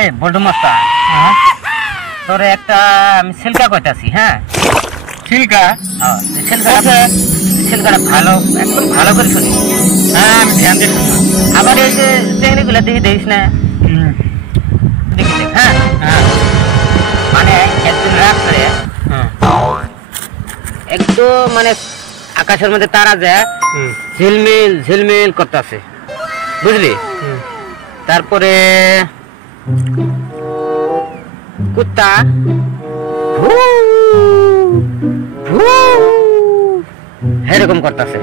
এই বড় মাস্টার তোরে একটা আমি সিলকা কইতাছি হ্যাঁ সিলকা সিলকাটা ভালো একদম ভালো করে শুনি হ্যাঁ আমি ধ্যান দিয়ে শুনলাম আবার এই যে টেকনিকগুলো দেখি দেখিস না দেখি দেখ হ্যাঁ মানে একদিন রাত্রে একদম মানে আকাশের মধ্যে তারা যায় ঝিলমিল ঝিলমিল করতেছে বুঝলি তারপরে কুত্তা এরকম করতেছে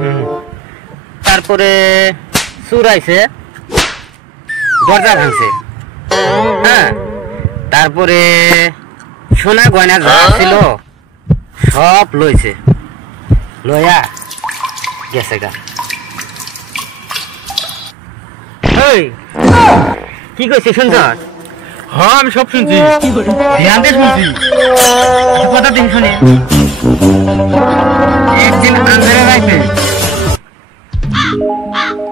তারপরে সুর আইছে দরজা ভাঙছে হ্যাঁ তারপরে সোনা গয়না যা ছিল সব লইছে লয়া গেছে গা কি কইছিস শুনছ হ্যাঁ আমি সব শুনছি ধ্যান দিয়ে শুনছি কথা দেখি শুনি একদিন আন্ধারে রাইছে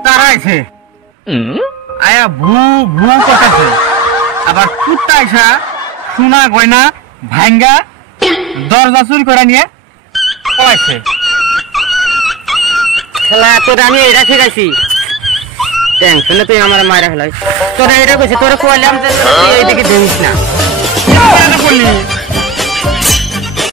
তারা আইছে আয়া ভু ভু করতেছে আবার কুত্তা আইসা সোনা গয়না ভাঙ্গা দরজা চুরি করে নিয়ে পলাইছে খেলা তোরা আমি এটা শিখাইছি টেনশনে তুই আমার মায়েরা ফেলাই তোরা এটা কইছে তোরা কইলাম যে এইদিকে দেখিস না বললি